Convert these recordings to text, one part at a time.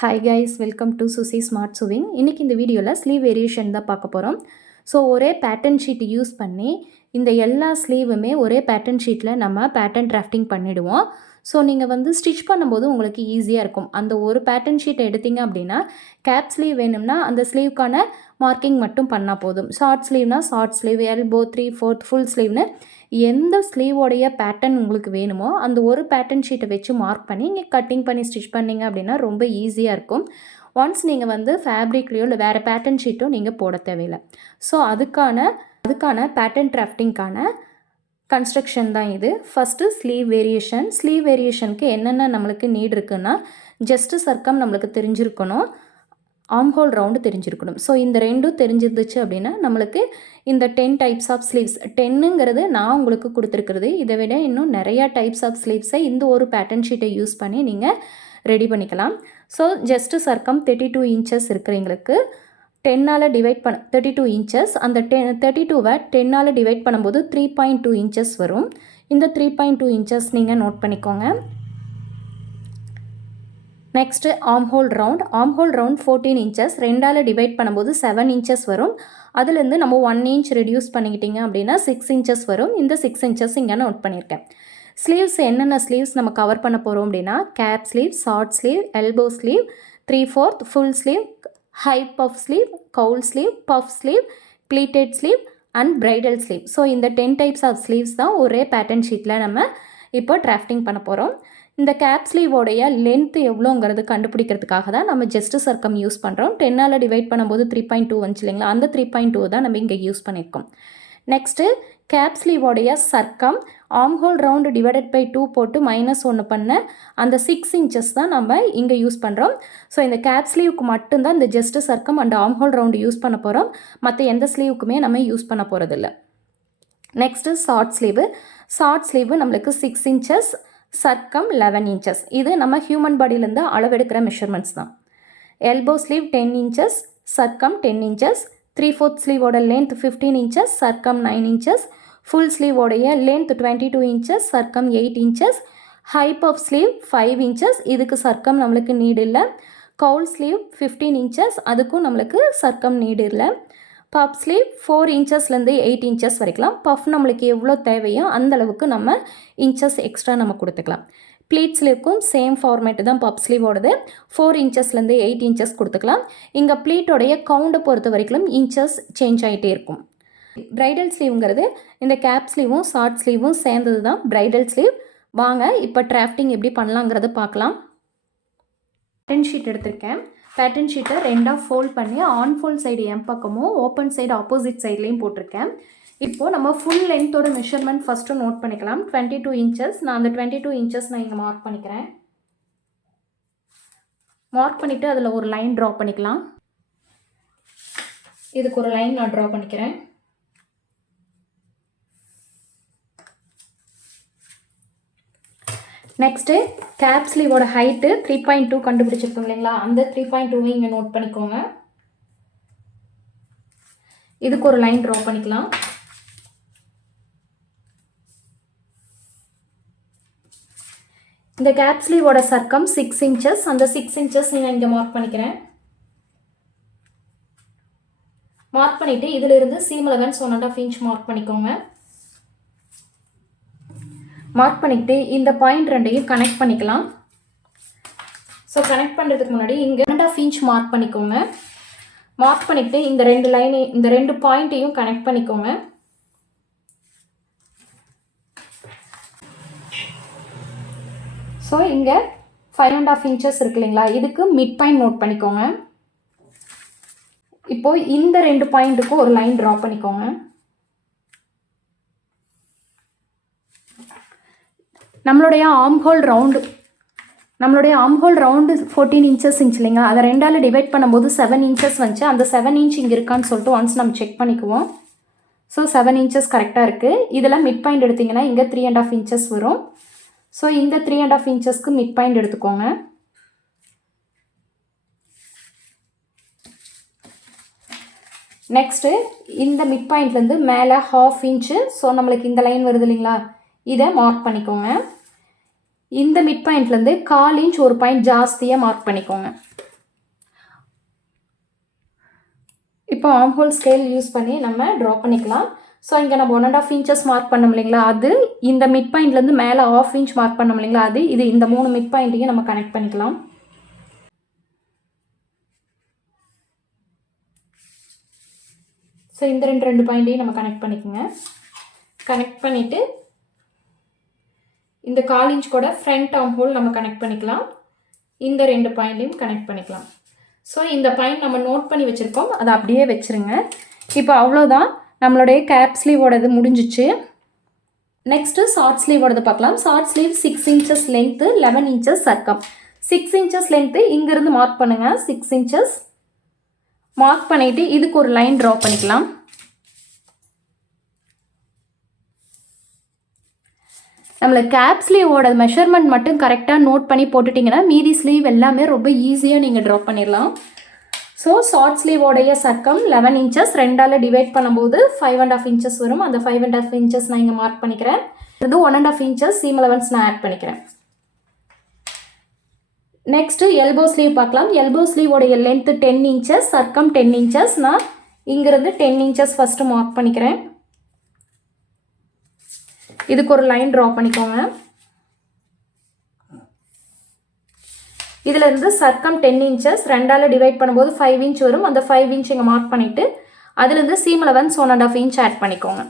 Hi guys, welcome to Suchi smart sewing. இன்றைக்கி இந்த வீடியோவில் ஸ்லீவ் வேரியேஷன் தான் பார்க்க போகிறோம். ஸோ ஒரே பேட்டர்ன் ஷீட் யூஸ் பண்ணி இந்த எல்லா ஸ்லீவுமே ஒரே பேட்டர்ன் ஷீட்டில் நம்ம பேட்டர்ன் டிராஃப்டிங் பண்ணிவிடுவோம். ஸோ நீங்கள் ஸ்டிச் பண்ணும்போது உங்களுக்கு ஈஸியாக இருக்கும். அந்த ஒரு பேட்டர்ன் ஷீட்டை எடுத்திங்க அப்படின்னா கேப் ஸ்லீவ் வேணும்னா அந்த ஸ்லீவ்க்கான மார்க்கிங் மட்டும் பண்ணால் போதும். ஷார்ட் ஸ்லீவ்னா ஷார்ட் ஸ்லீவ், எல்போ, 3/4 ஃபுல் ஸ்லீவ்னு எந்த ஸ்லீவோடைய பேட்டர்ன் உங்களுக்கு வேணுமோ அந்த ஒரு பேட்டர்ன் ஷீட்டை வச்சு மார்க் பண்ணி நீங்கள் கட்டிங் பண்ணி ஸ்டிச் பண்ணிங்க அப்படின்னா ரொம்ப ஈஸியாக இருக்கும். ஒன்ஸ் நீங்கள் ஃபேப்ரிக்லேயோ இல்லை வேறு பேட்டர்ன் ஷீட்டோ நீங்கள் போட தேவையில்லை. ஸோ அதுக்கான பேட்டர்ன் டிராஃப்டிங்கான கன்ஸ்ட்ரக்ஷன் தான் இது. ஃபஸ்ட்டு ஸ்லீவ் வேரியேஷனுக்கு என்னென்ன நம்மளுக்கு நீட் இருக்குன்னா ஜஸ்ட்டு சர்க்கம் நம்மளுக்கு தெரிஞ்சிருக்கணும், ஆம்ஹோல் ரவுண்டு தெரிஞ்சிருக்கணும். ஸோ இந்த ரெண்டும் தெரிஞ்சிருந்துச்சு அப்படின்னா நம்மளுக்கு இந்த 10 டைப்ஸ் ஆஃப் ஸ்லீவ்ஸ், 10ங்கிறது நான் உங்களுக்கு கொடுத்துருக்குறது, இதை விட இன்னும் நிறையா டைப்ஸ் ஆஃப் ஸ்லீவ்ஸை இந்த ஒரு பேட்டர்ன் ஷீட்டை யூஸ் பண்ணி நீங்கள் ரெடி பண்ணிக்கலாம். ஸோ ஜஸ்ட்டு சர்க்கம் 32 இன்ச்சஸ் இருக்கிறவங்களுக்கு 10ஆல் டிவைட் 32 இன்ச்சஸ், அந்த 32வை 10ஆல் டிவைட் பண்ணும்போது 3.2 இன்ச்சஸ் வரும். இந்த 3.2 இன்ச்சஸ் நீங்கள் நோட் பண்ணிக்கோங்க. நெக்ஸ்ட்டு ஆம்ஹோல் ரவுண்ட் 14 இன்ச்சஸ், 2ஆல் டிவைட் பண்ணும்போது 7 இன்ச்சஸ் வரும். அதுலேருந்து நம்ம 1 இன்ச் ரெடியூஸ் பண்ணிக்கிட்டிங்க அப்படின்னா 6 இன்ச்சஸ் வரும். இந்த 6 இன்ச்சஸ் இங்கே நோட் பண்ணியிருக்கேன். ஸ்லீவ்ஸ் என்னென்ன ஸ்லீவ்ஸ் நம்ம கவர் பண்ண போகிறோம் அப்படின்னா gap sleeve, short sleeve, elbow sleeve, 3/4 full sleeve, high puff sleeve, Kaul sleeve, puff sleeve, pleated sleeve and bridal sleeve. So இந்த 10 டைப்ஸ் ஆஃப் ஸ்லீவ்ஸ் தான் ஒரே பேட்டர்ன் ஷீட்டில் நம்ம இப்போ டிராஃப்டிங் பண்ண போகிறோம். இந்த கேப் ஸ்லீவோடைய லென்த்து எவ்வளோங்கிறது கண்டுபிடிக்கிறதுக்காக தான் நம்ம ஜஸ்ட்டு சர்க்கம் யூஸ் பண்ணுறோம். 10ஆல் டிவைட் பண்ணும்போது 3.2 வந்துச்சு இல்லைங்களா, அந்த 3.2 தான் நம்ம இங்கே யூஸ் பண்ணியிருக்கோம். நெக்ஸ்ட்டு கேப் ஸ்லீவோடைய circum armhole round divided by 2 போட்டு -1 பண்ண அந்த 6 இன்ச்சஸ் தான் நம்ம இங்கே யூஸ் பண்ணுறோம். ஸோ இந்த கேப் ஸ்லீவுக்கு மட்டும்தான் இந்த just Sargam and armhole round use பண்ண போகிறோம். மற்ற எந்த ஸ்லீவுக்குமே நம்ம யூஸ் பண்ண போகிறதில்ல. நெக்ஸ்ட்டு ஷார்ட் ஸ்லீவு நம்மளுக்கு 6 இன்ச்சஸ், சர்க்கம் 11 இன்ச்சஸ். இது நம்ம ஹியூமன் பாடியிலேருந்து அளவெடுக்கிற மெஷர்மெண்ட்ஸ் தான். எல்போ ஸ்லீவ் 10 இன்ச்சஸ், சர்க்கம் 10 இன்ச்சஸ், 3/4 ஸ்லீவோட லென்த் 15 இன்ச்சஸ், சர்க்கம் 9 இன்ச்சஸ், ஃபுல் ஸ்லீவோடைய லென்த் 22 இன்ச்சஸ், சர்க்கம் 8 inches, high puff sleeve 5 inches, இதுக்கு சர்க்கம் நம்மளுக்கு நீடு இல்லை. கவுல் ஸ்லீவ் 15 இன்ச்சஸ், அதுக்கும் நம்மளுக்கு சர்க்கம் நீடு இல்லை. பஃப் ஸ்லீவ் 4 இன்ச்சஸ்லேருந்து 8 இன்ச்சஸ் வரைக்கலாம். பஃப் நம்மளுக்கு எவ்வளோ தேவையோ அந்தளவுக்கு நம்ம இன்ச்சஸ் எக்ஸ்ட்ரா நம்ம கொடுத்துக்கலாம். ப்ளீட் ஸ்லீவ்க்கும் சேம் ஃபார்மேட்டு தான் பஃப் ஸ்லீவோடது. 4 இன்ச்சஸ்லேருந்து 8 இன்ச்சஸ் கொடுத்துக்கலாம். இங்கே ப்ளீட்டோடைய கவுண்டை பொறுத்த வரைக்கும் இன்ச்சஸ் சேஞ்ச் ஆகிட்டே இருக்கும். பிரைடல் ஸ்லீவுங்கிறது இந்த கேப் ஸ்லீவும் ஷார்ட் ஸ்லீவும் சேர்ந்தது தான் பிரைடல் ஸ்லீவ். வாங்க இப்போ டிராஃப்டிங் எப்படி பண்ணலாங்கிறத பார்க்கலாம். பேட்டர்ன் ஷீட் எடுத்திருக்கேன். பேட்டர்ன் ஷீட்டை 2ஆக ஃபோல்ட் பண்ணி ஆன் ஃபோல்ட் சைடு என் பக்கமும் ஓப்பன் சைடு ஆப்போசிட் சைட்லேயும் போட்டிருக்கேன். இப்போது நம்ம ஃபுல் லென்த்தோட மெஷர்மெண்ட் ஃபஸ்ட்டு நோட் பண்ணிக்கலாம். 22 இன்ச்சஸ். நான் அந்த 22 இன்ச்சஸ் நான் இங்கே மார்க் பண்ணிக்கிறேன். மார்க் பண்ணிவிட்டு அதில் ஒரு லைன் ட்ரா பண்ணிக்கலாம். இதுக்கு ஒரு லைன் நான் ட்ரா பண்ணிக்கிறேன். நெக்ஸ்ட்டு கேப் ஸ்லீவோட ஹைட்டு 3.2 கண்டுபிடிச்சிருக்கோம் இல்லைங்களா, அந்த 3.2 இங்கே நோட் பண்ணிக்கோங்க. இதுக்கு ஒரு லைன் ட்ரா பண்ணிக்கலாம். இந்த கேப் ஸ்லீவோட சர்க்கம் 6 இன்ச்சஸ். அந்த 6 இன்ச்சஸ் நான் இங்கே மார்க் பண்ணிக்கிறேன். மார்க் பண்ணிவிட்டு இதிலிருந்து சீம் அலவன்ஸ் 1.5 இன்ச் மார்க் பண்ணிக்கோங்க. மார்க் பண்ணிவிட்டு இந்த பாயிண்ட் ரெண்டையும் கனெக்ட் பண்ணிக்கலாம். ஸோ கனெக்ட் பண்ணுறதுக்கு முன்னாடி இங்கே 1.5 இன்ச் மார்க் பண்ணிக்கோங்க. மார்க் பண்ணிவிட்டு இந்த ரெண்டு பாயிண்ட்டையும் கனெக்ட் பண்ணிக்கோங்க. ஸோ இங்கே 5.5 இன்ச்சஸ் இருக்கு இல்லைங்களா, இதுக்கு மிட் பாயிண்ட் நோட் பண்ணிக்கோங்க. இப்போது இந்த 2 பாயிண்ட்டுக்கும் ஒரு லைன் ட்ரா பண்ணிக்கோங்க. நம்மளுடைய ஆம்ஹோல் ரவுண்டு 14 இன்ச்சஸ் இருந்துச்சு இல்லைங்களா, அதை 2ஆல் டிவைட் பண்ணும்போது 7 இன்ச்சஸ் வந்துச்சு. அந்த 7 இன்ச் இங்கே இருக்கான்னு சொல்லிட்டு ஒன்ஸ் நம்ம செக் பண்ணிக்குவோம். ஸோ 7 இன்ச்சஸ் கரெக்டாக இருக்குது. இதில் மிட் பாயிண்ட் எடுத்திங்கன்னா இங்கே 3.5 இன்ச்சஸ் வரும். ஸோ இந்த 3.5 இன்ச்சஸ்க்கு மிட் பாயிண்ட் எடுத்துக்கோங்க. நெக்ஸ்ட்டு இந்த மிட் பாயிண்ட்லேருந்து மேலே 1/2 இன்ச்சு, ஸோ நம்மளுக்கு இந்த லைன் வருது இல்லைங்களா, இதை மார்க் பண்ணிக்கோங்க. இந்த மிட் பாயிண்ட்லேருந்து 1/4 இன்ச் ஒரு பாயிண்ட் ஜாஸ்தியாக மார்க் பண்ணிக்கோங்க. இப்போ ஆர்ம் ஹோல் ஸ்கேல் யூஸ் பண்ணி நம்ம ட்ரா பண்ணிக்கலாம். ஸோ இங்கே நம்ம 1.5 இன்ச்சஸ் மார்க் பண்ணோம் இல்லைங்களா, அது இந்த மிட் பாயிண்ட்லேருந்து மேலே 1/2 இன்ச் மார்க் பண்ணோம் இல்லைங்களா, அது இது இந்த 3 மிட் பாயிண்ட்டையும் நம்ம கனெக்ட் பண்ணிக்கலாம். ஸோ இந்த ரெண்டு பாயிண்ட்டையும் நம்ம கனெக்ட் பண்ணிக்கோங்க. கனெக்ட் பண்ணிவிட்டு இந்த 1/4 இன்ச் கூட ஃப்ரண்ட் ஆர்ம் ஹோல் நம்ம கனெக்ட் பண்ணிக்கலாம். இந்த 2 பாயிண்ட்டையும் கனெக்ட் பண்ணிக்கலாம். ஸோ இந்த பாயிண்ட் நம்ம நோட் பண்ணி வச்சுருக்கோம், அதை அப்படியே வச்சுருங்க. இப்போ அவ்வளோதான், நம்மளுடைய கேப் ஸ்லீவோடது முடிஞ்சிச்சு. நெக்ஸ்ட்டு ஷார்ட் ஸ்லீவோடது பார்க்கலாம். Short sleeve 6 inches length, 11 inches circum. 6 inches length இங்கேருந்து மார்க் பண்ணுங்கள். 6 இன்ச்சஸ் மார்க் பண்ணிவிட்டு இதுக்கு ஒரு லைன் ட்ரா பண்ணிக்கலாம். நம்மளுக்கு கேப் ஸ்லீவோட மெஷர்மெண்ட் மட்டும் கரெக்டாக நோட் பண்ணி போட்டுட்டிங்கன்னா மீதி ஸ்லீவ் எல்லாமே ரொம்ப ஈஸியாக நீங்கள் ட்ரா பண்ணிடலாம். ஸோ ஷார்ட் ஸ்லீவோடைய சர்க்கம் 11 இன்ச்சஸ், 2ஆல் டிவைட் பண்ணும்போது 5.5 இன்ச்சஸ் வரும். அந்த 5.5 இன்ச்சஸ் நான் இங்கே மார்க் பண்ணிக்கிறேன். இது 1.5 இன்ச்சஸ் சீம் அலவன்ஸ் நான் ஆட் பண்ணிக்கிறேன். நெக்ஸ்ட்டு எல்போ ஸ்லீவ் பார்க்கலாம். எல்போ ஸ்லீவோடைய லென்த்து 10 இன்ச்சஸ், சர்க்கம் 10 இன்ச்சஸ். நான் இங்கேருந்து 10 இன்ச்சஸ் ஃபஸ்ட்டு மார்க் பண்ணிக்கிறேன். இதுக்கு ஒரு லைன் ட்ரா பண்ணிக்கோங்க. இதிலிருந்து சர்க்கம் 10 இன்ச்சஸ், 2ஆல் டிவைட் பண்ணும்போது 5 இன்ச் வரும். அந்த 5 இன்ச் இங்கே மார்க் பண்ணிவிட்டு அதுலேருந்து சீம் அலவன்ஸ் 1.5 இன்ச் ஆட் பண்ணிக்கோங்க.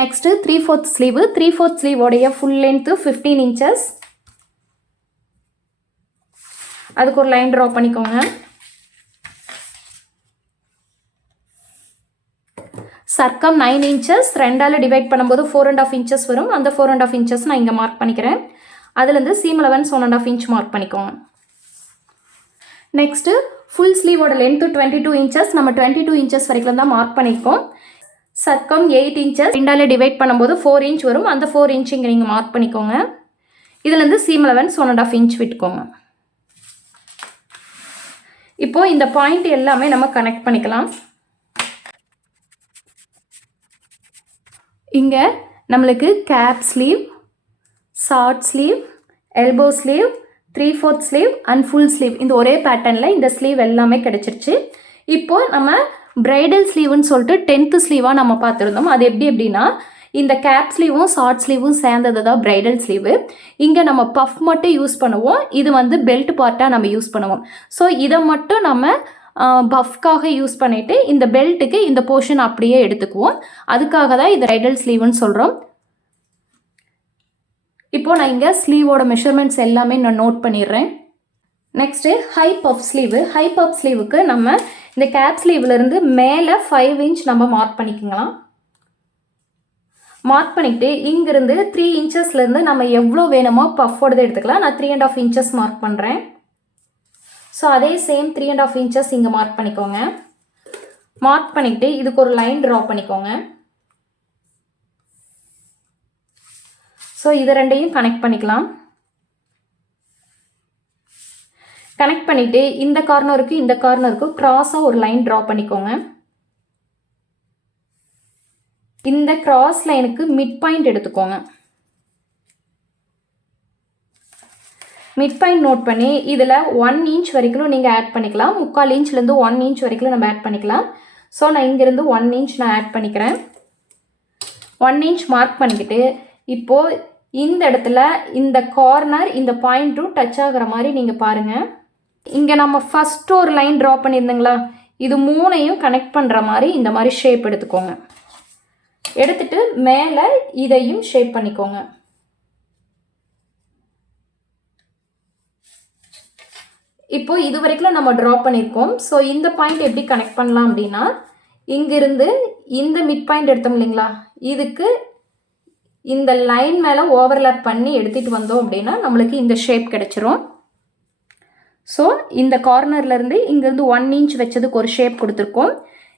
Next 3/4 sleeve. 3/4 ஸ்லீவோடைய ஃபுல் லென்த்து 15 இன்ச்சஸ். அதுக்கு ஒரு லைன் ட்ரா பண்ணிக்கோங்க. சர்க்கம் 9 இன்ச்சஸ், 2ஆல் டிவைட் பண்ணும்போது 4.5 இன்ச்சஸ் வரும். அந்த 4.5 இன்ச்சஸ் நான் இங்கே மார்க் பண்ணிக்கிறேன். அதுலேருந்து சீம் அலவன்ஸ் 1.5 இன்ச் மார்க் பண்ணிக்கோங்க. நெக்ஸ்ட்டு ஃபுல் ஸ்லீவோட லென்த்து 22 இன்ச்சஸ். நம்ம 22 இன்ச்சஸ் வரைக்கும் தான் மார்க் பண்ணியிருக்கோம். சர்க்கம் 8 இன்ச்சஸ், 2ஆல் டிவைட் பண்ணும்போது 4 இன்ச் வரும். அந்த 4 இன்ச் இங்கே நீங்கள் மார்க் பண்ணிக்கோங்க. இதுலேருந்து சீம் அலவன்ஸ் 1.5 இன்ச் விட்டுக்கோங்க. இப்போது இந்த பாயிண்ட் எல்லாமே நம்ம கனெக்ட் பண்ணிக்கலாம். இங்கே நம்மளுக்கு gap sleeve, short sleeve, elbow sleeve, 3/4 sleeve and full sleeve, இந்த ஒரே பேட்டர்னில் இந்த ஸ்லீவ் எல்லாமே கிடச்சிருச்சு. இப்போது நம்ம ப்ரைடல் ஸ்லீவுன்னு சொல்லிட்டு 10th ஸ்லீவாக நம்ம பார்த்துருந்தோம். அது எப்படின்னா இந்த கேப் ஸ்லீவும் ஷார்ட் ஸ்லீவும் சேர்ந்தது தான் ப்ரைடல் ஸ்லீவு. இங்கே நம்ம பஃப் மட்டும் யூஸ் பண்ணுவோம், இது வந்து பெல்ட் பார்ட்டாக நம்ம யூஸ் பண்ணுவோம். ஸோ இதை மட்டும் நம்ம பஃப்காக யூஸ் பண்ணிவிட்டு இந்த பெல்ட்டுக்கு இந்த போர்ஷன் அப்படியே எடுத்துக்குவோம். அதுக்காக தான் இது ப்ரைடல் ஸ்லீவுன்னு சொல்கிறோம். இப்போது நான் இங்கே ஸ்லீவோட மெஷர்மெண்ட்ஸ் எல்லாமே நான் நோட் பண்ணிடுறேன். Next high puff sleeve. High puff ஸ்லீவுக்கு நம்ம இந்த கேப் ஸ்லீவ்லேருந்து மேலே 5 இன்ச் நம்ம மார்க் பண்ணிக்கலாம். மார்க் பண்ணிவிட்டு இங்கேருந்து 3 இன்ச்சஸ்லேருந்து நம்ம எவ்வளோ வேணுமோ பஃபோடது எடுத்துக்கலாம். நான் 3.5 இன்ச்சஸ் மார்க் பண்ணுறேன். ஸோ அதே சேம் 3.5 இன்ச்சஸ் இங்கே மார்க் பண்ணிக்கோங்க. மார்க் பண்ணிவிட்டு இதுக்கு ஒரு லைன் ட்ரா பண்ணிக்கோங்க. ஸோ இது ரெண்டையும் கனெக்ட் பண்ணிக்கலாம். கனெக்ட் பண்ணிவிட்டு இந்த கார்னருக்கு இந்த கார்னருக்கு க்ராஸாக ஒரு லைன் ட்ரா பண்ணிக்கோங்க. இந்த கிராஸ் லைனுக்கு மிட் பாயிண்ட் எடுத்துக்கோங்க. மிட் பாயிண்ட் நோட் பண்ணி இதில் 1 இன்ச் வரைக்கும் நீங்கள் ஆட் பண்ணிக்கலாம். 3/4 இன்ச்லேருந்து 1 இன்ச் வரைக்கும் நம்ம ஆட் பண்ணிக்கலாம். ஸோ நான் இங்கேருந்து 1 இன்ச் நான் ஆட் பண்ணிக்கிறேன். 1 இன்ச் மார்க் பண்ணிக்கிட்டு இப்போது இந்த இடத்துல இந்த கார்னர் இந்த பாயிண்ட்டும் டச் ஆகிற மாதிரி நீங்கள் பாருங்கள். இங்கே நம்ம ஃபஸ்ட்டு ஒரு லைன் ட்ரா பண்ணியிருந்தீங்களா, இது 3ஐயும் கனெக்ட் பண்ணுற மாதிரி இந்த மாதிரி ஷேப் எடுத்துக்கோங்க. எடுத்துட்டு மேலே இதையும் ஷேப் பண்ணிக்கோங்க. இப்போது இது வரைக்கும் நம்ம ட்ரா பண்ணியிருக்கோம். ஸோ இந்த பாயிண்ட் எப்படி கனெக்ட் பண்ணலாம் அப்படின்னா, இங்கிருந்து இந்த மிட் பாயிண்ட் எடுத்தோம் இல்லைங்களா, இதுக்கு இந்த லைன் மேலே ஓவர்லாப் பண்ணி எடுத்துகிட்டு வந்தோம் அப்படின்னா நம்மளுக்கு இந்த ஷேப் கிடச்சிரும். ஸோ இந்த கார்னர்லேருந்து இங்கேருந்து 1 இன்ச் வச்சதுக்கு ஒரு ஷேப் கொடுத்துருக்கோம்.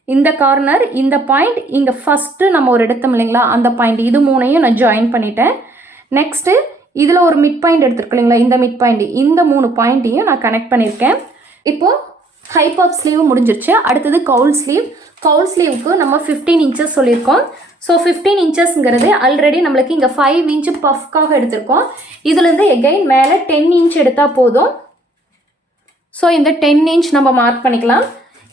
இந்த கார்னர் இந்த பாயிண்ட் இங்கே ஃபஸ்ட்டு நம்ம ஒரு எடுத்தோம் இல்லைங்களா, அந்த பாயிண்ட் இது 3ஐயும் நான் ஜாயின் பண்ணிட்டேன். நெக்ஸ்ட்டு இதில் ஒரு மிட் பாயிண்ட் எடுத்துருக்கோம் இல்லைங்களா, இந்த மிட் பாயிண்ட், இந்த 3 பாயிண்ட்டையும் நான் கனெக்ட் பண்ணியிருக்கேன். இப்போது ஹை பஃப் ஸ்லீவ் முடிஞ்சிருச்சு. அடுத்தது கவுல் ஸ்லீவ். கவுல் ஸ்லீவுக்கு நம்ம 15 இன்ச்சஸ் சொல்லியிருக்கோம். ஸோ 15 இன்ச்சஸ்ங்கிறது ஆல்ரெடி நம்மளுக்கு இங்கே 5 இன்ச்சு பஃப்காக எடுத்திருக்கோம். இதுலேருந்து எகைன் மேலே 10 இன்ச் எடுத்தால் போதும். ஸோ இந்த 10 இன்ச் நம்ம மார்க் பண்ணிக்கலாம்.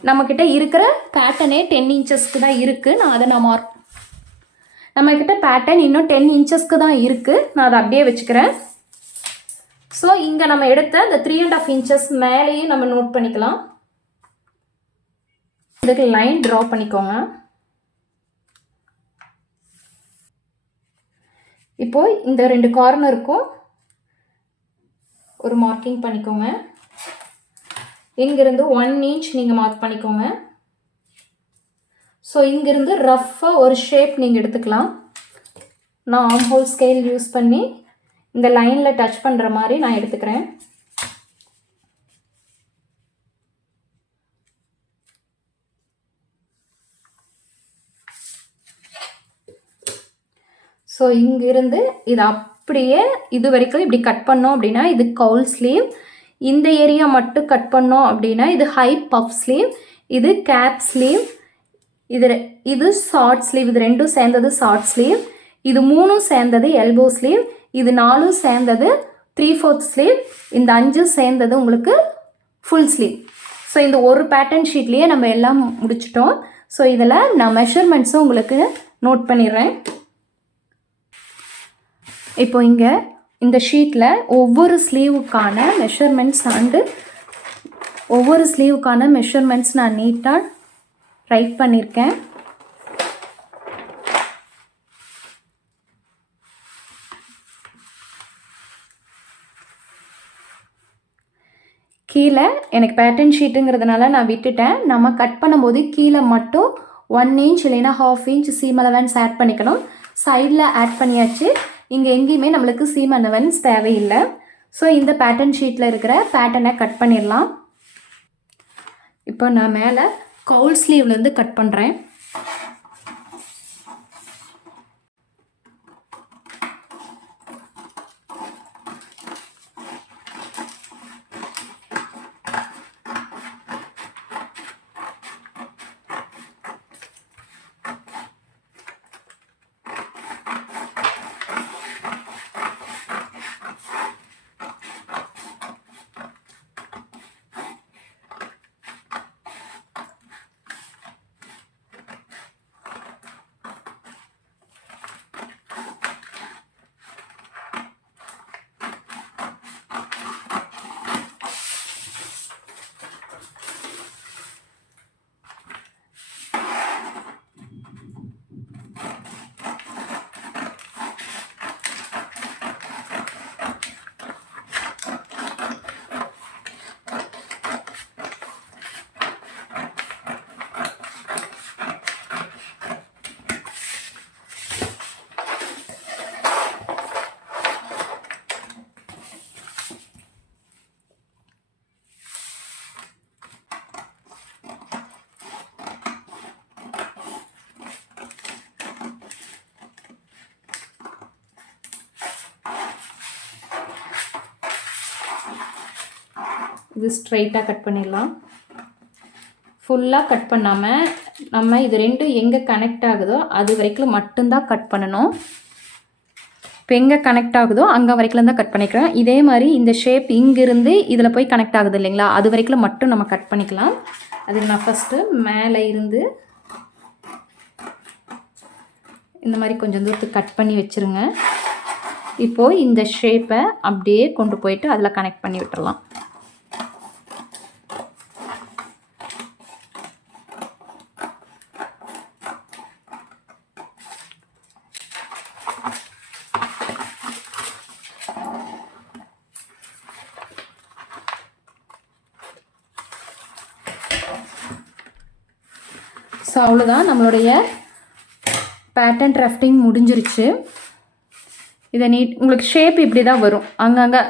நம்மக்கிட்ட இருக்கிற பேட்டர்னே 10 இன்ச்சஸ்க்கு தான் இருக்குது. நம்மக்கிட்ட பேட்டர்ன் இன்னும் 10 இன்ச்சஸ்க்கு தான் இருக்குது. நான் அதை அப்படியே வச்சுக்கிறேன். ஸோ இங்கே நம்ம எடுத்த இந்த 3.5 இன்ச்சஸ் மேலேயே நம்ம நோட் பண்ணிக்கலாம். இதுக்கு லைன் ட்ரா பண்ணிக்கோங்க. இப்போது இந்த 2 கார்னருக்கும் ஒரு மார்க்கிங் பண்ணிக்கோங்க. இங்கிருந்து 1 இன்ச் நீங்கள் மார்க் பண்ணிக்கோங்க. ஸோ இங்கிருந்து ரஃப்பாக ஒரு ஷேப் நீங்கள் எடுத்துக்கலாம். நான் ஆர்ம் ஹோல் ஸ்கேல் யூஸ் பண்ணி இந்த லைனில் டச் பண்ணுற மாதிரி நான் எடுத்துக்கிறேன். ஸோ இங்கிருந்து இது அப்படியே இது வரைக்கும் இப்படி கட் பண்ணோம் அப்படின்னா இது கவுல் ஸ்லீவ். இந்த ஏரியா மட்டும் கட் பண்ணோம் அப்படின்னா இது ஹை பஃப் ஸ்லீவ், இது கேப் ஸ்லீவ், இது ஷார்ட் ஸ்லீவ். இது 2 சேர்ந்தது ஷார்ட் ஸ்லீவ், இது 3 சேர்ந்தது எல்போ ஸ்லீவ், இது 4 சேர்ந்தது 3/4 ஸ்லீவ், இந்த 5 சேர்ந்தது உங்களுக்கு ஃபுல் ஸ்லீவ். ஸோ இந்த ஒரு பேட்டர்ன் ஷீட்லேயே நம்ம எல்லாம் முடிச்சிட்டோம். ஸோ இதில் நான் மெஷர்மெண்ட்ஸும் உங்களுக்கு நோட் பண்ணிடுறேன். இப்போ இங்கே இந்த ஷீட்டில் ஒவ்வொரு ஸ்லீவுக்கான மெஷர்மெண்ட்ஸ் நான் நீட்டாக ரைட் பண்ணியிருக்கேன். கீழே எனக்கு பேட்டர்ன் ஷீட்டுங்கிறதுனால நான் விட்டுட்டேன். நம்ம கட் பண்ணும்போது கீழே மட்டும் 1 இன்ச் இல்லைன்னா 1/2 இன்ச் சீம் அலவன்ஸ் ஆட் பண்ணிக்கணும். சைடில் ஆட் பண்ணியாச்சு. இங்கே எங்கேயுமே நம்மளுக்கு சீம் அலவன்ஸ் தேவையில்லை. ஸோ இந்த பேட்டர்ன் ஷீட்டில் இருக்கிற பேட்டர்னை கட் பண்ணிடலாம். இப்போ நான் மேலே கவுல் ஸ்லீவ்லேருந்து கட் பண்ணுறேன். இது ஸ்ட்ரைட்டாக கட் பண்ணிடலாம். ஃபுல்லாக கட் பண்ணாமல் நம்ம இது 2 எங்கே கனெக்ட் ஆகுதோ அது வரைக்கும் மட்டும்தான் கட் பண்ணணும். இப்போ எங்கே கனெக்ட் ஆகுதோ அங்கே வரைக்கும் தான் கட் பண்ணிக்கிறேன். இதே மாதிரி இந்த ஷேப் இங்கிருந்து இதில் போய் கனெக்ட் ஆகுது இல்லைங்களா, அது வரைக்கும் மட்டும் நம்ம கட் பண்ணிக்கலாம். அதுக்கு நான் ஃபஸ்ட்டு மேலே இருந்து இந்த மாதிரி கொஞ்சம் தூரத்துக்கு கட் பண்ணி வச்சுருங்க. இப்போது இந்த ஷேப்பை அப்படியே கொண்டு போயிட்டு அதில் கனெக்ட் பண்ணி விட்டுடலாம். ஸோ அவ்வளோதான், நம்மளுடைய பேட்டர்ன் டிராஃப்டிங் முடிஞ்சிருச்சு. இதை உங்களுக்கு ஷேப் இப்படி தான் வரும் அங்கங்கே.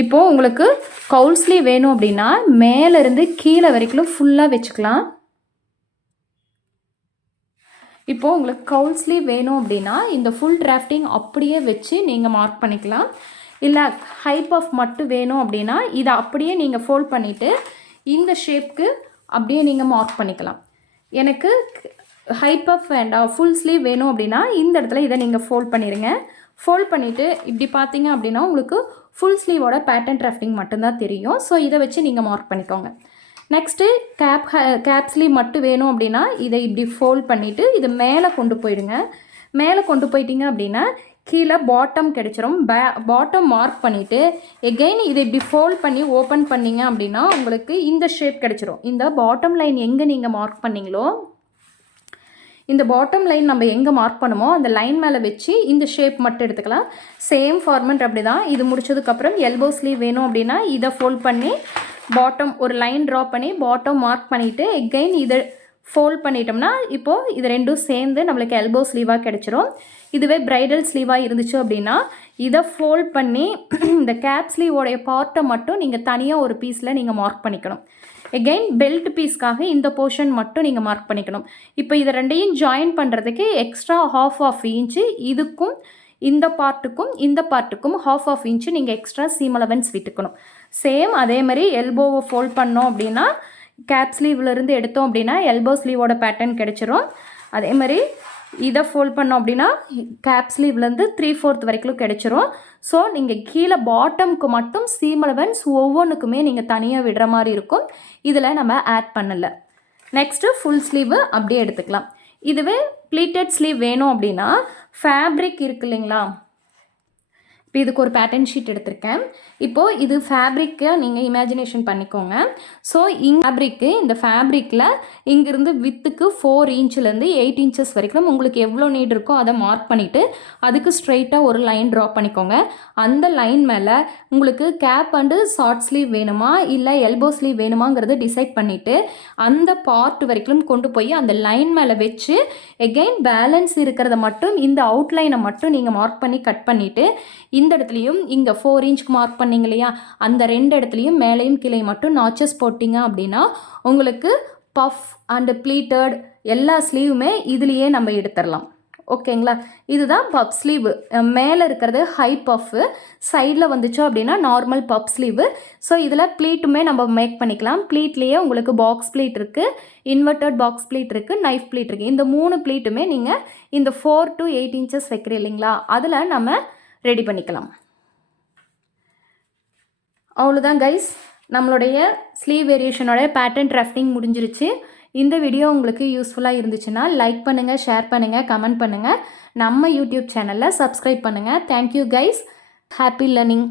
இப்போது உங்களுக்கு கவுல் ஸ்லீவ் வேணும் அப்படின்னா மேலேருந்து கீழே வரைக்கும் ஃபுல்லாக வச்சுக்கலாம். இப்போது உங்களுக்கு கவுல் ஸ்லீவ் வேணும் அப்படின்னா இந்த ஃபுல் டிராஃப்டிங் அப்படியே வச்சு நீங்கள் மார்க் பண்ணிக்கலாம். இல்லை ஹை பஃப் மட்டும் வேணும் அப்படின்னா இதை அப்படியே நீங்கள் ஃபோல்ட் பண்ணிவிட்டு இந்த ஷேப்க்கு அப்படியே நீங்கள் மார்க் பண்ணிக்கலாம். எனக்கு ஹை பஃப் வேண்டாம், ஃபுல் ஸ்லீவ் வேணும் அப்படின்னா இந்த இடத்துல இதை நீங்கள் ஃபோல்ட் பண்ணிடுங்க. ஃபோல்ட் பண்ணிவிட்டு இப்படி பார்த்தீங்க அப்படின்னா உங்களுக்கு ஃபுல் ஸ்லீவோட பேட்டர்ன் டிராஃப்டிங் மட்டும்தான் தெரியும். ஸோ இதை வச்சு நீங்கள் மார்க் பண்ணிக்கோங்க. நெக்ஸ்ட்டு கேப் ஸ்லீவ் மட்டும் வேணும் அப்படின்னா இதை இப்படி ஃபோல்ட் பண்ணிவிட்டு இது மேலே கொண்டு போயிடுங்க. மேலே கொண்டு போயிட்டீங்க அப்படின்னா கீழே பாட்டம் கிடச்சிரும். பாட்டம் மார்க் பண்ணிவிட்டு எகெயின் இதை இப்படி ஃபோல்ட் பண்ணி ஓப்பன் பண்ணிங்க அப்படின்னா உங்களுக்கு இந்த ஷேப் கிடச்சிரும். இந்த பாட்டம் லைன் எங்கே நீங்கள் மார்க் பண்ணிங்களோ இந்த பாட்டம் லைன் நம்ம எங்கே மார்க் பண்ணுமோ அந்த லைன் மேலே வச்சு இந்த ஷேப் மட்டும் எடுத்துக்கலாம். சேம் ஃபார்மெட் அப்படி தான். இது முடிச்சதுக்கப்புறம் எல்போ ஸ்லீவ் வேணும் அப்படின்னா இதை ஃபோல்ட் பண்ணி பாட்டம் ஒரு லைன் ட்ரா பண்ணி பாட்டம் மார்க் பண்ணிவிட்டு எகெயின் இதை ஃபோல்ட் பண்ணிட்டோம்னா இப்போது இது ரெண்டும் சேர்ந்து நம்மளுக்கு எல்போ ஸ்லீவாக கிடச்சிரும். இதுவே ப்ரைடல் ஸ்லீவாக இருந்துச்சு அப்படின்னா இதை ஃபோல்ட் பண்ணி இந்த கேப் ஸ்லீவோடைய பார்ட்டை மட்டும் நீங்கள் தனியாக ஒரு பீஸில் நீங்கள் மார்க் பண்ணிக்கணும். எகெயின் பெல்ட் பீஸ்க்காக இந்த போர்ஷன் மட்டும் நீங்கள் மார்க் பண்ணிக்கணும். இப்போ இதை ரெண்டையும் ஜாயின் பண்ணுறதுக்கு எக்ஸ்ட்ரா half இன்ச்சு இதுக்கும் இந்த பார்ட்டுக்கும் half இன்ச்சு நீங்கள் எக்ஸ்ட்ரா சீம் அலவன்ஸ் விட்டுக்கணும். சேம் அதே மாதிரி எல்போவை ஃபோல்ட் பண்ணோம் அப்படின்னா கேப் ஸ்லீவ்லேருந்து எடுத்தோம் அப்படின்னா எல்போ ஸ்லீவோட பேட்டர்ன் கிடச்சிரும். அதே மாதிரி இதை ஃபோல்ட் பண்ணோம் அப்படின்னா கேப் ஸ்லீவ்லேருந்து 3/4 வரைக்கும் கிடச்சிரும். ஸோ நீங்கள் கீழே பாட்டமுக்கு மட்டும் சீம் அலவன்ஸ் ஒவ்வொன்றுக்குமே நீங்கள் தனியாக விடுற மாதிரி இருக்கும். இதில் நம்ம ஆட் பண்ணலை. நெக்ஸ்ட்டு ஃபுல் ஸ்லீவு அப்படியே எடுத்துக்கலாம். இதுவே ப்ளீட்டட் ஸ்லீவ் வேணும் அப்படின்னா ஃபேப்ரிக் இருக்கு இல்லைங்களா, இப்போ இதுக்கு ஒரு பேட்டர்ன் ஷீட் எடுத்திருக்கேன். இப்போது இது ஃபேப்ரிக்கை நீங்கள் இமேஜினேஷன் பண்ணிக்கோங்க. ஸோ இந்த ஃபேப்ரிக்கில் இங்கேருந்து வித்துக்கு 4 இன்ச்சிலேருந்து 8 இன்ச்சஸ் வரைக்கும் உங்களுக்கு எவ்வளோ நீட் இருக்கோ அதை மார்க் பண்ணிவிட்டு அதுக்கு ஸ்ட்ரைட்டாக ஒரு லைன் ட்ரா பண்ணிக்கோங்க. அந்த லைன் மேலே உங்களுக்கு கேப் அண்டு ஷார்ட் ஸ்லீவ் வேணுமா இல்லை எல்போ ஸ்லீவ் வேணுமாங்கிறத டிசைட் பண்ணிவிட்டு அந்த பார்ட் வரைக்கும் கொண்டு போய் அந்த லைன் மேலே வச்சு எகெயின் பேலன்ஸ் இருக்கிறத மட்டும் இந்த அவுட்லைனை மட்டும் நீங்கள் மார்க் பண்ணி கட் பண்ணிவிட்டு இந்த இடத்துலையும் இங்கே 4 இன்ச்சுக்கு மார்க் பண்ணிங்க இல்லையா, அந்த 2 இடத்துலையும் மேலேயும் கீழே மட்டும் நாச்சஸ் போட்டிங்க அப்படின்னா உங்களுக்கு பஃப் அண்டு ப்ளீட்டட் எல்லா ஸ்லீவுமே இதுலேயே நம்ம எடுத்துடலாம். ஓகேங்களா, இதுதான் பப் ஸ்லீவு. மேலே இருக்கிறது ஹை பஃப்பு, சைடில் வந்துச்சோ அப்படின்னா நார்மல் பப் ஸ்லீவு. ஸோ இதில் ப்ளீட்டுமே நம்ம மேக் பண்ணிக்கலாம். ப்ளீட்லேயே உங்களுக்கு பாக்ஸ் ப்ளீட் இருக்குது, இன்வெர்டட் பாக்ஸ் ப்ளீட் இருக்குது, நைஃப் ப்ளீட் இருக்குது. இந்த 3 ப்ளீட்டுமே நீங்கள் இந்த 4 to 8 இன்ச்சஸ் வைக்கிறீங்க இல்லைங்களா, அதில் நம்ம ரெடி பண்ணிக்கலாம். அவ்வளோதான் கைஸ், நம்மளுடைய ஸ்லீவ் வேரியேஷனோட பேட்டர்ன் டிராஃப்டிங் முடிஞ்சிருச்சு. இந்த வீடியோ உங்களுக்கு யூஸ்ஃபுல்லாக இருந்துச்சுன்னா லைக் பண்ணுங்கள், ஷேர் பண்ணுங்கள், கமெண்ட் பண்ணுங்கள். நம்ம யூடியூப் சேனலில் சப்ஸ்கிரைப் பண்ணுங்கள். Thank you guys. Happy learning.